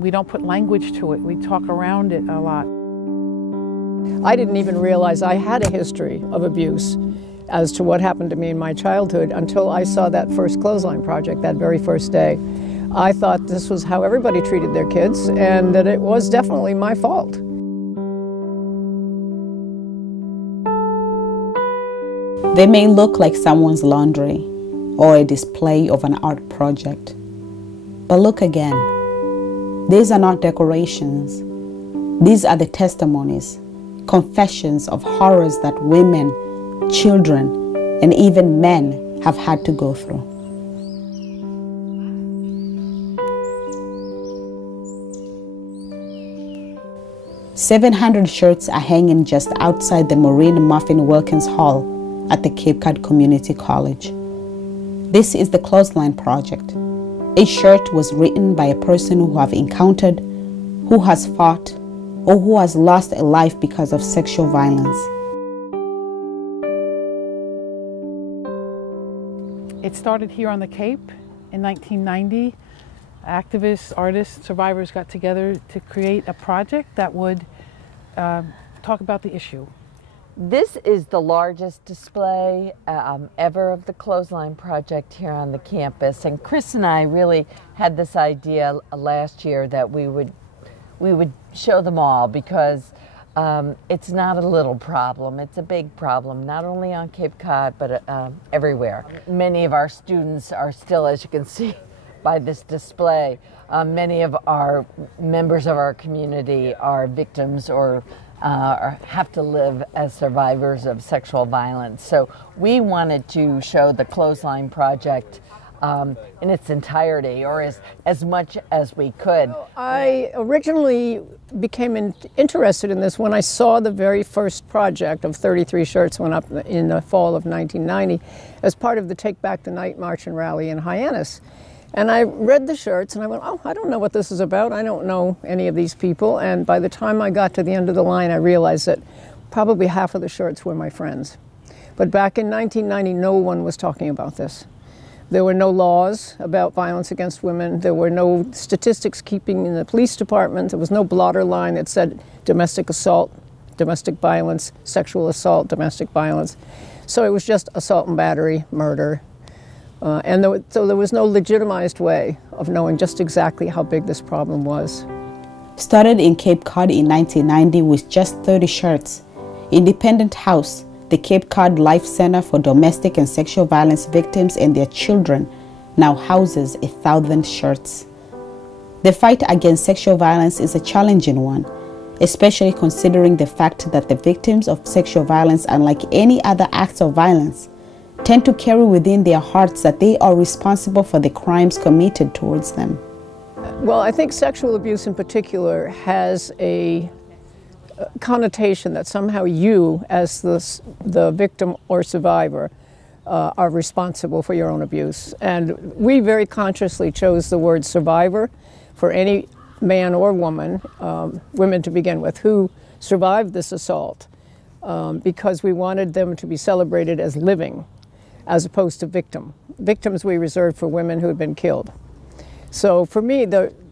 we don't put language to it. We talk around it a lot. I didn't even realize I had a history of abuse as to what happened to me in my childhood until I saw that first Clothesline project that very first day. I thought this was how everybody treated their kids and that it was definitely my fault. They may look like someone's laundry or a display of an art project. But look again. These are not decorations. These are the testimonies, confessions of horrors that women, children, and even men have had to go through. "700 shirts are hanging just outside the Maureen Muffin Wilkins Hall at the Cape Cod Community College. This is the Clothesline Project. Each shirt was written by a person who have encountered, who has fought, or who has lost a life because of sexual violence. It started here on the Cape in 1990. Activists, artists, survivors got together to create a project that would talk about the issue. This is the largest display ever of the Clothesline Project here on the campus, and Chris and I really had this idea last year that we would show them all because it's not a little problem, it's a big problem, not only on Cape Cod but everywhere. Many of our students are still, as you can see by this display, many of our members of our community are victims or have to live as survivors of sexual violence. So we wanted to show the Clothesline Project in its entirety, or as much as we could. I originally became interested in this when I saw the very first project of 33 shirts went up in the fall of 1990 as part of the Take Back the Night March and Rally in Hyannis. And I read the shirts and I went, oh, I don't know what this is about. I don't know any of these people. And by the time I got to the end of the line, I realized that probably half of the shirts were my friends. But back in 1990, no one was talking about this. There were no laws about violence against women. There were no statistics keeping in the police department. There was no blotter line that said domestic assault, domestic violence, sexual assault, domestic violence. So it was just assault and battery, murder. So there was no legitimized way of knowing just exactly how big this problem was. Started in Cape Cod in 1990 with just 30 shirts, Independent House, the Cape Cod Life Center for Domestic and Sexual Violence Victims and their children, now houses 1,000 shirts. The fight against sexual violence is a challenging one, especially considering the fact that the victims of sexual violence, unlike any other acts of violence, tend to carry within their hearts that they are responsible for the crimes committed towards them. Well, I think sexual abuse in particular has a connotation that somehow you, as the victim or survivor, are responsible for your own abuse. And we very consciously chose the word survivor for any man or woman, women to begin with, who survived this assault, because we wanted them to be celebrated as living, as opposed to victim. Victims we reserved for women who had been killed. So for me,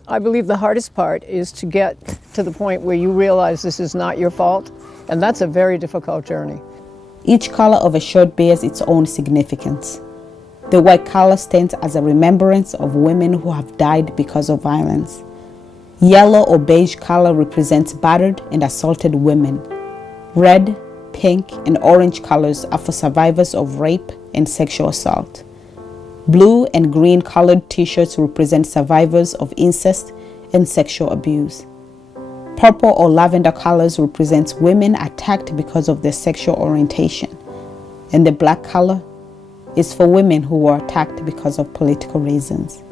I believe the hardest part is to get to the point where you realize this is not your fault, and that's a very difficult journey. Each color of a shirt bears its own significance. The white color stands as a remembrance of women who have died because of violence. Yellow or beige color represents battered and assaulted women. Red, pink, and orange colors are for survivors of rape and sexual assault. Blue and green colored t-shirts represent survivors of incest and sexual abuse. Purple or lavender colors represents women attacked because of their sexual orientation. And the black color is for women who were attacked because of political reasons.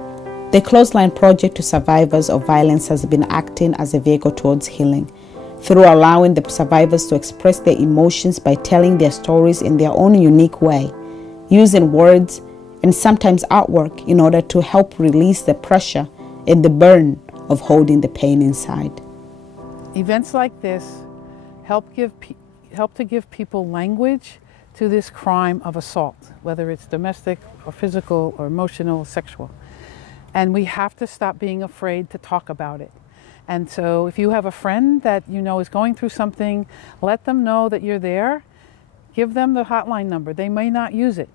The Clothesline Project to survivors of violence has been acting as a vehicle towards healing, through allowing the survivors to express their emotions by telling their stories in their own unique way, using words and sometimes artwork in order to help release the pressure and the burden of holding the pain inside. Events like this help to give people language to this crime of assault, whether it's domestic or physical or emotional, sexual. And we have to stop being afraid to talk about it. And so if you have a friend that you know is going through something, let them know that you're there. Give them the hotline number. They may not use it,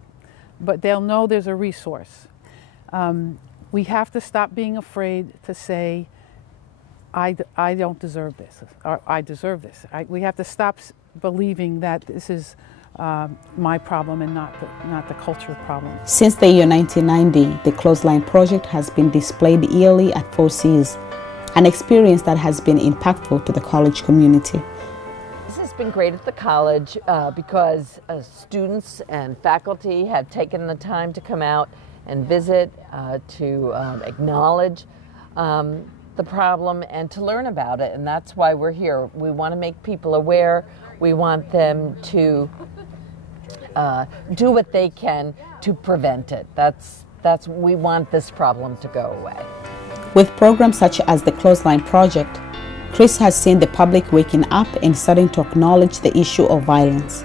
but they'll know there's a resource. We have to stop being afraid to say, I don't deserve this, or I deserve this. We have to stop believing that this is my problem and not the culture problem. Since the year 1990, the Clothesline project has been displayed yearly at 4 Cs, an experience that has been impactful to the college community. This has been great at the college because students and faculty have taken the time to come out and visit, to acknowledge the problem and to learn about it, and that's why we're here. We want to make people aware. We want them to do what they can to prevent it. We want this problem to go away. With programs such as the Clothesline Project, Chris has seen the public waking up and starting to acknowledge the issue of violence.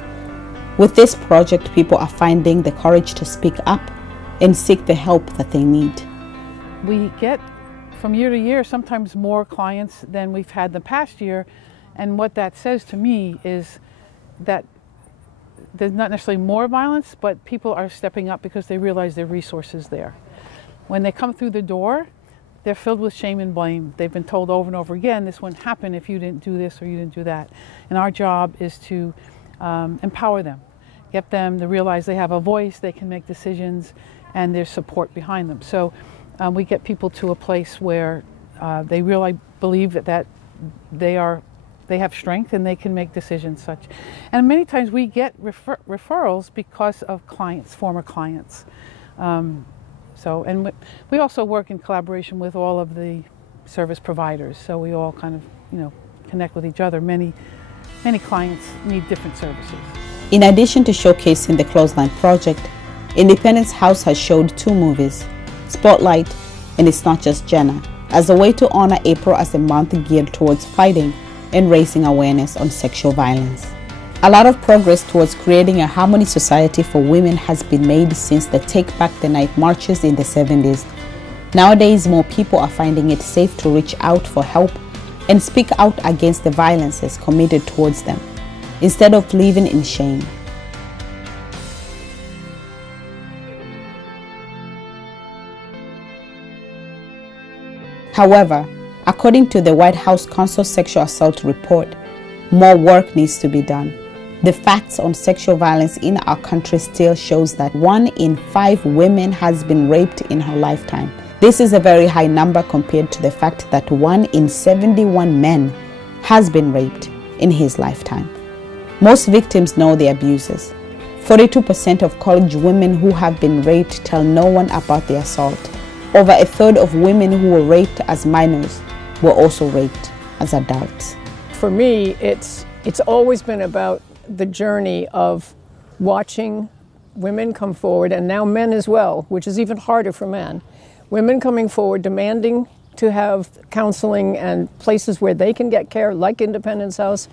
With this project, people are finding the courage to speak up and seek the help that they need. We get from year to year sometimes more clients than we've had the past year, and what that says to me is that there's not necessarily more violence, but people are stepping up because they realize there are resources there. When they come through the door, they're filled with shame and blame. They've been told over and over again, this wouldn't happen if you didn't do this or you didn't do that. And our job is to empower them, get them to realize they have a voice, they can make decisions, and there's support behind them. So we get people to a place where they really believe that they have strength and they can make decisions such. And many times we get referrals because of clients, former clients. And we also work in collaboration with all of the service providers, so we all kind of, connect with each other. Many clients need different services. In addition to showcasing the Clothesline project, Independence House has showed 2 movies, Spotlight and It's Not Just Jenna, as a way to honor April as a month geared towards fighting and raising awareness on sexual violence. A lot of progress towards creating a harmony society for women has been made since the Take Back the Night marches in the 70s. Nowadays, more people are finding it safe to reach out for help and speak out against the violences committed towards them, instead of living in shame. However, according to the White House Council Sexual Assault Report, more work needs to be done. The facts on sexual violence in our country still shows that 1 in 5 women has been raped in her lifetime. This is a very high number compared to the fact that 1 in 71 men has been raped in his lifetime. Most victims know the abuses. 42% of college women who have been raped tell no one about the assault. Over a third of women who were raped as minors were also raped as adults. For me, it's always been about the journey of watching women come forward, and now men as well, which is even harder for men. Women coming forward demanding to have counseling and places where they can get care, like Independence House,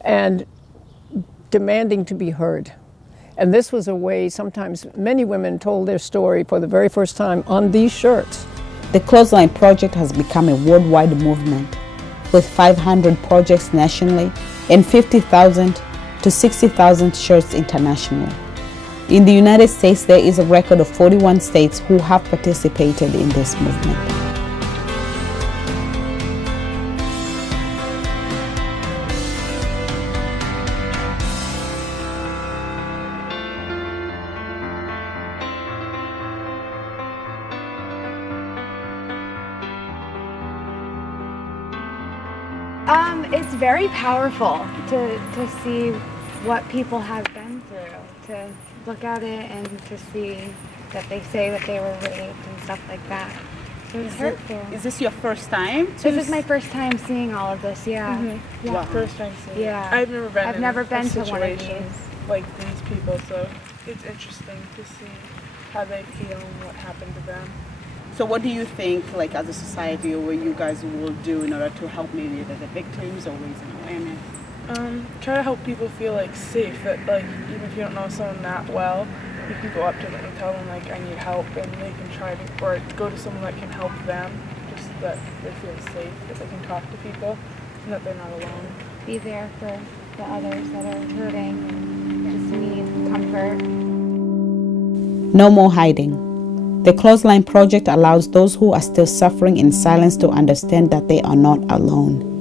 and demanding to be heard. And this was a way sometimes many women told their story for the very first time on these shirts. The Clothesline Project has become a worldwide movement, with 500 projects nationally and 50,000 to 60,000 shirts internationally. In the United States, there is a record of 41 states who have participated in this movement. It's very powerful to see what people have been through, to look at it and to see that they say that they were raped and stuff like that. So it's hurtful. Is this your first time? This is my first time seeing all of this, yeah. Mm-hmm. Yeah. Wow. First time seeing Yeah. I've never been to one of these. like these people, so it's interesting to see how they feel and what happened to them. So what do you think, like as a society, or what you guys will do in order to help maybe the victims or raise an awareness? Try to help people feel like safe, that like even if you don't know someone that well, you can go up to them and tell them like I need help, and they can try to, or go to someone that can help them. Just that they feel safe, that they can talk to people, and that they're not alone. Be there for the others that are hurting and just need comfort. No more hiding. The Clothesline Project allows those who are still suffering in silence to understand that they are not alone.